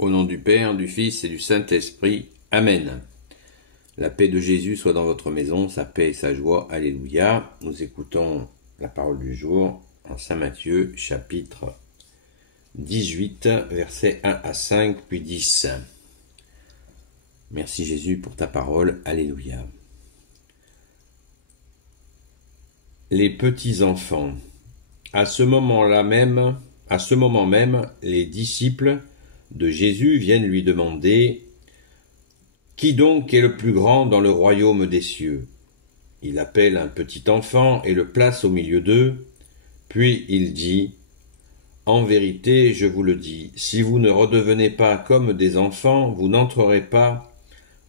Au nom du Père, du Fils et du Saint-Esprit. Amen. La paix de Jésus soit dans votre maison, sa paix et sa joie. Alléluia. Nous écoutons la parole du jour en Saint Matthieu, chapitre 18, versets 1 à 5, puis 10. Merci Jésus pour ta parole. Alléluia. Les petits enfants. À ce moment même, les disciples de Jésus viennent lui demander « Qui donc est le plus grand dans le royaume des cieux ?» Il appelle un petit enfant et le place au milieu d'eux, puis il dit « En vérité, je vous le dis, si vous ne redevenez pas comme des enfants, vous n'entrerez pas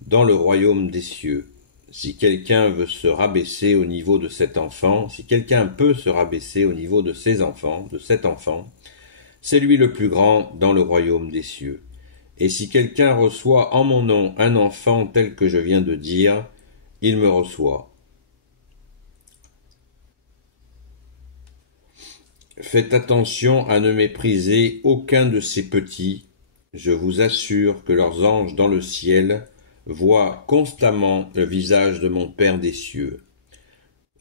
dans le royaume des cieux. Si quelqu'un veut se rabaisser au niveau de cet enfant, si quelqu'un peut se rabaisser au niveau de cet enfant, c'est lui le plus grand dans le royaume des cieux. Et si quelqu'un reçoit en mon nom un enfant tel que je viens de dire, il me reçoit. Faites attention à ne mépriser aucun de ces petits. Je vous assure que leurs anges dans le ciel voient constamment le visage de mon Père des cieux.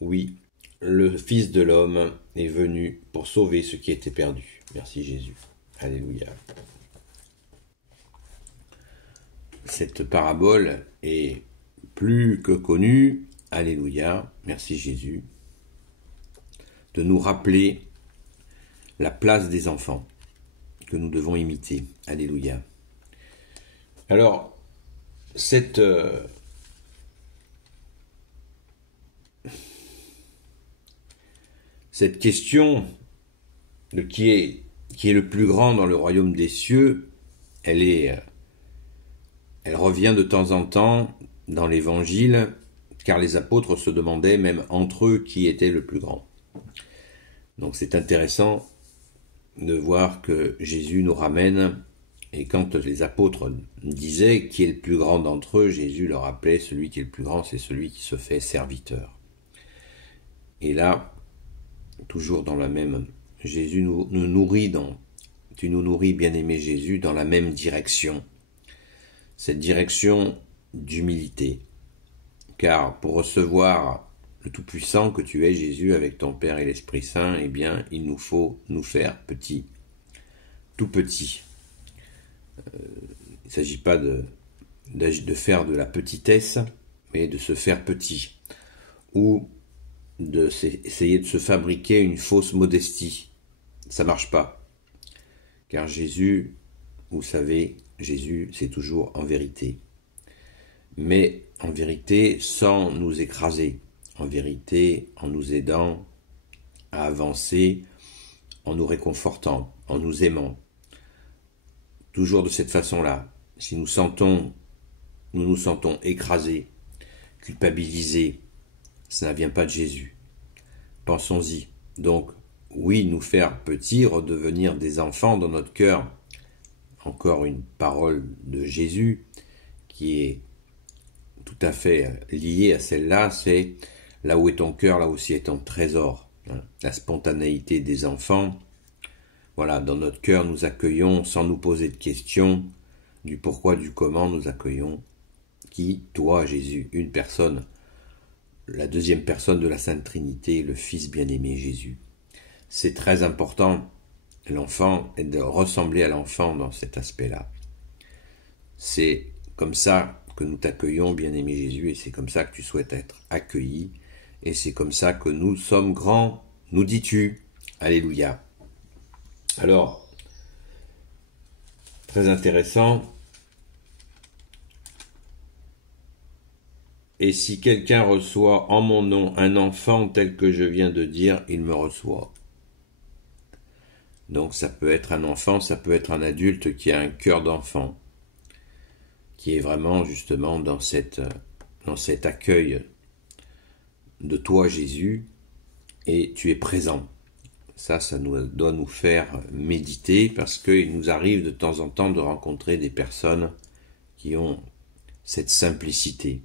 Oui, le Fils de l'homme est venu pour sauver ce qui était perdu. Merci Jésus. Alléluia. Cette parabole est plus que connue. Alléluia. Merci Jésus. De nous rappeler la place des enfants que nous devons imiter. Alléluia. Alors, cette question de qui est le plus grand dans le royaume des cieux, elle revient de temps en temps dans l'Évangile, car les apôtres se demandaient même entre eux qui était le plus grand. Donc c'est intéressant de voir que Jésus nous ramène, et quand les apôtres disaient qui est le plus grand d'entre eux, Jésus leur rappelait celui qui est le plus grand, c'est celui qui se fait serviteur. Et là, toujours dans la même, Jésus nous nourrit tu nous nourris, bien-aimé Jésus, dans la même direction. Cette direction d'humilité. Car pour recevoir le Tout-Puissant que tu es, Jésus, avec ton Père et l'Esprit Saint, eh bien, il nous faut nous faire petits, tout petits. Il ne s'agit pas de faire de la petitesse, mais de se faire petit, ou d'essayer de se fabriquer une fausse modestie. Ça ne marche pas. Car Jésus, vous savez, Jésus, c'est toujours en vérité. Mais en vérité, sans nous écraser. En vérité, en nous aidant à avancer, en nous réconfortant, en nous aimant. Toujours de cette façon-là. Si nous nous sentons écrasés, culpabilisés, ça ne vient pas de Jésus. Pensons-y. Donc, oui, nous faire petits, redevenir des enfants dans notre cœur. Encore une parole de Jésus qui est tout à fait liée à celle-là, c'est là où est ton cœur, là aussi est ton trésor. La spontanéité des enfants. Voilà, dans notre cœur, nous accueillons, sans nous poser de questions, du pourquoi, du comment, nous accueillons qui, toi, Jésus, une personne, la deuxième personne de la Sainte Trinité, le Fils bien-aimé Jésus. C'est très important, l'enfant, et de ressembler à l'enfant dans cet aspect-là. C'est comme ça que nous t'accueillons, bien-aimé Jésus, et c'est comme ça que tu souhaites être accueilli, et c'est comme ça que nous sommes grands, nous dis-tu. Alléluia. Alors, très intéressant. Et si quelqu'un reçoit en mon nom un enfant tel que je viens de dire, il me reçoit. Donc ça peut être un enfant, ça peut être un adulte qui a un cœur d'enfant, qui est vraiment justement dans cet accueil de toi Jésus, et tu es présent. Ça doit nous faire méditer, parce qu'il nous arrive de temps en temps de rencontrer des personnes qui ont cette simplicité.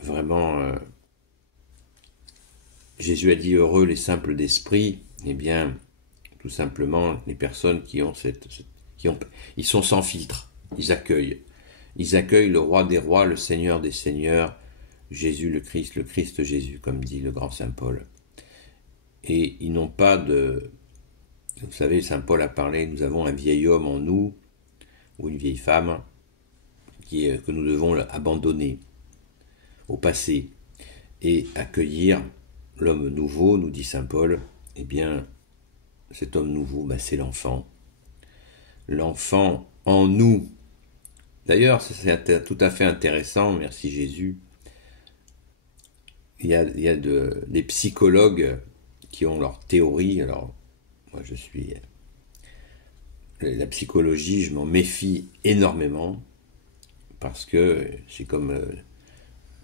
Vraiment, Jésus a dit heureux les simples d'esprit. Eh bien, tout simplement, les personnes qui Ils sont sans filtre, ils accueillent. Ils accueillent le roi des rois, le seigneur des seigneurs, Jésus le Christ Jésus, comme dit le grand Saint Paul. Et ils n'ont pas de... Vous savez, Saint Paul a parlé, nous avons un vieil homme en nous, ou une vieille femme, que nous devons abandonner au passé et accueillir l'homme nouveau, nous dit Saint Paul. Eh bien, cet homme nouveau, c'est l'enfant. L'enfant en nous. D'ailleurs, c'est tout à fait intéressant, merci Jésus. Il y a des psychologues qui ont leur théorie. Alors, moi je suis... La psychologie, je m'en méfie énormément, parce que c'est comme...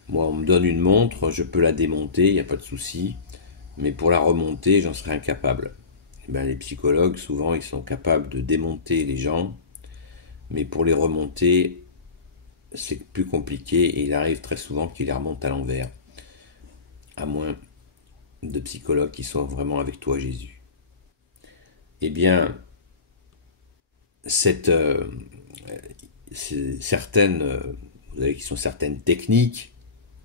moi, on me donne une montre, je peux la démonter, il n'y a pas de souci, mais pour la remonter, j'en serais incapable. Les psychologues, souvent, ils sont capables de démonter les gens, mais pour les remonter, c'est plus compliqué, et il arrive très souvent qu'ils les remontent à l'envers, à moins de psychologues qui sont vraiment avec toi, Jésus. Eh bien, vous savez, qui sont certaines techniques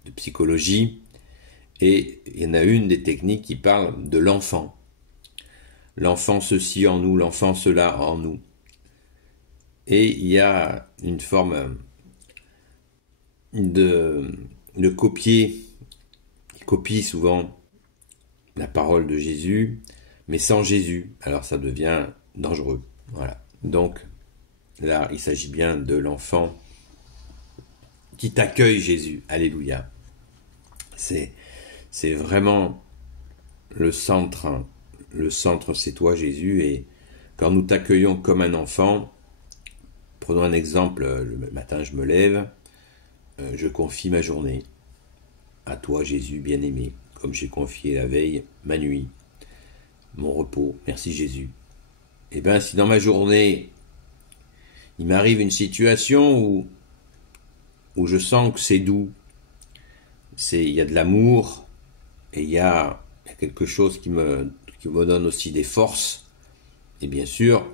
de psychologie, et il y en a une des techniques qui parle de l'enfant. L'enfant ceci en nous, l'enfant cela en nous. Et il y a une forme de copier, qui copie souvent la parole de Jésus, mais sans Jésus. Alors ça devient dangereux. Voilà. Donc là, il s'agit bien de l'enfant qui t'accueille, Jésus. Alléluia. C'est vraiment le centre. Le centre, c'est toi, Jésus. Et quand nous t'accueillons comme un enfant, prenons un exemple. Le matin, je me lève, je confie ma journée à toi, Jésus bien-aimé, comme j'ai confié la veille ma nuit, mon repos. Merci, Jésus. Eh bien, si dans ma journée, il m'arrive une situation où je sens que c'est doux, il y a de l'amour, et il y a quelque chose qui me donne aussi des forces, et bien sûr,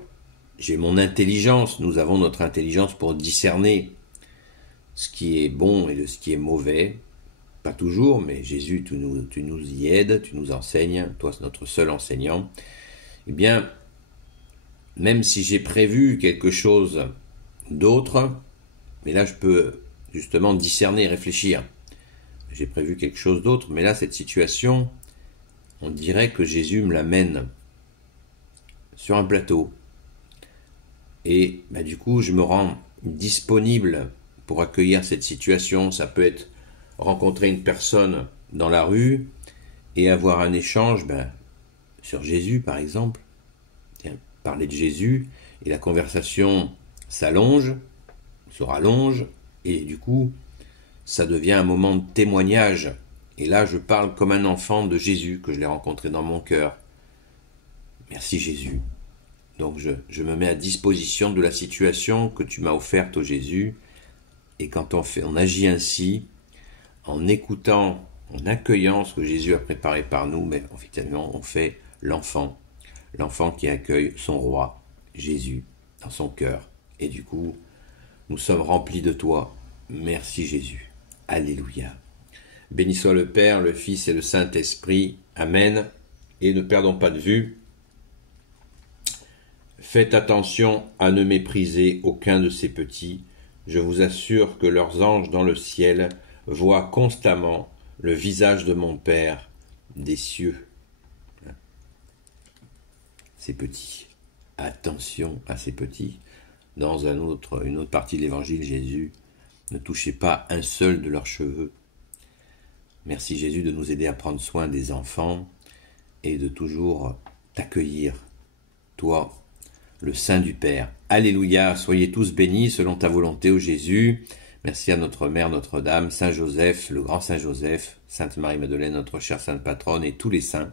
j'ai mon intelligence, nous avons notre intelligence pour discerner ce qui est bon et de ce qui est mauvais, pas toujours, mais Jésus, tu nous y aides, tu nous enseignes, toi c'est notre seul enseignant. Eh bien, même si j'ai prévu quelque chose d'autre, mais là je peux justement discerner, réfléchir. J'ai prévu quelque chose d'autre, mais là cette situation, on dirait que Jésus me l'amène sur un plateau. Et du coup, je me rends disponible pour accueillir cette situation. Ça peut être rencontrer une personne dans la rue et avoir un échange sur Jésus, par exemple. Parler de Jésus, et la conversation s'allonge, se rallonge, et du coup, ça devient un moment de témoignage. Et là, je parle comme un enfant de Jésus, que je l'ai rencontré dans mon cœur. Merci Jésus. Donc je me mets à disposition de la situation que tu m'as offerte, ô Jésus. Et quand on agit ainsi, en écoutant, en accueillant ce que Jésus a préparé par nous, mais finalement on fait l'enfant qui accueille son roi, Jésus, dans son cœur. Et du coup, nous sommes remplis de toi. Merci Jésus. Alléluia. Béni soit le Père, le Fils et le Saint-Esprit. Amen. Et ne perdons pas de vue. Faites attention à ne mépriser aucun de ces petits. Je vous assure que leurs anges dans le ciel voient constamment le visage de mon Père des cieux. Ces petits. Attention à ces petits. Dans une autre partie de l'évangile, Jésus ne touchez pas un seul de leurs cheveux. Merci Jésus de nous aider à prendre soin des enfants et de toujours t'accueillir, toi, le Saint du Père. Alléluia, soyez tous bénis selon ta volonté, ô Jésus. Merci à notre Mère Notre-Dame, Saint Joseph, le grand Saint Joseph, Sainte Marie-Madeleine, notre chère Sainte Patronne, et tous les saints,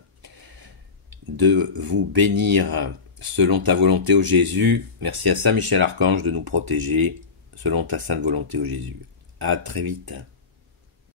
de vous bénir selon ta volonté, ô Jésus. Merci à Saint Michel Archange de nous protéger selon ta sainte volonté, ô Jésus. À très vite.